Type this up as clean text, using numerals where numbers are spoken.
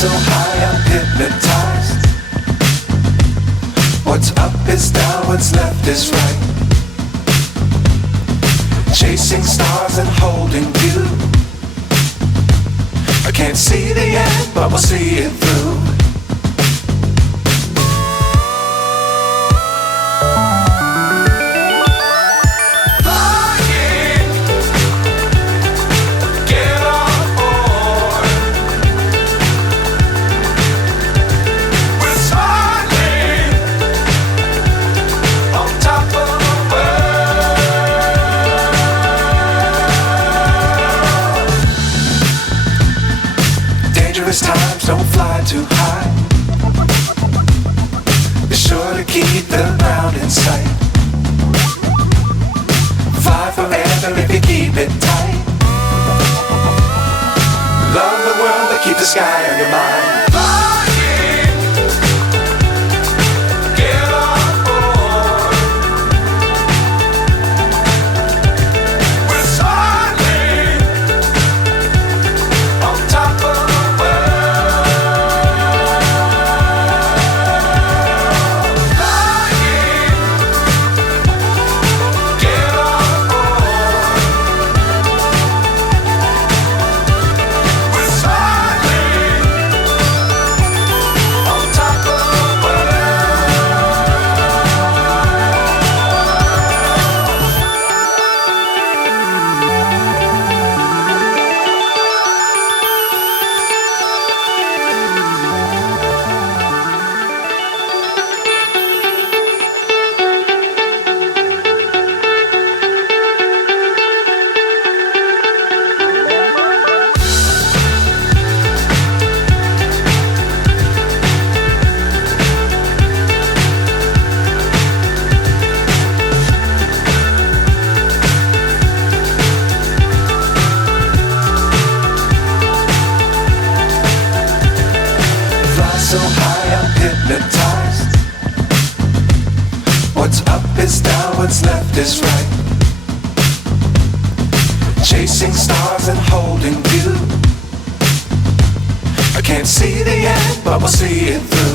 So high I'm hypnotized. What's up is down, what's left is right. Chasing stars and holding you. I can't see the end, but we'll see it through. Dangerous times, don't fly too high. Be sure to keep the ground in sight. Fly forever if you keep it tight. Love the world, but keep the sky on your mind. So high I'm hypnotized. What's up is down, what's left is right. Chasing stars and holding you. I can't see the end, but we'll see it through.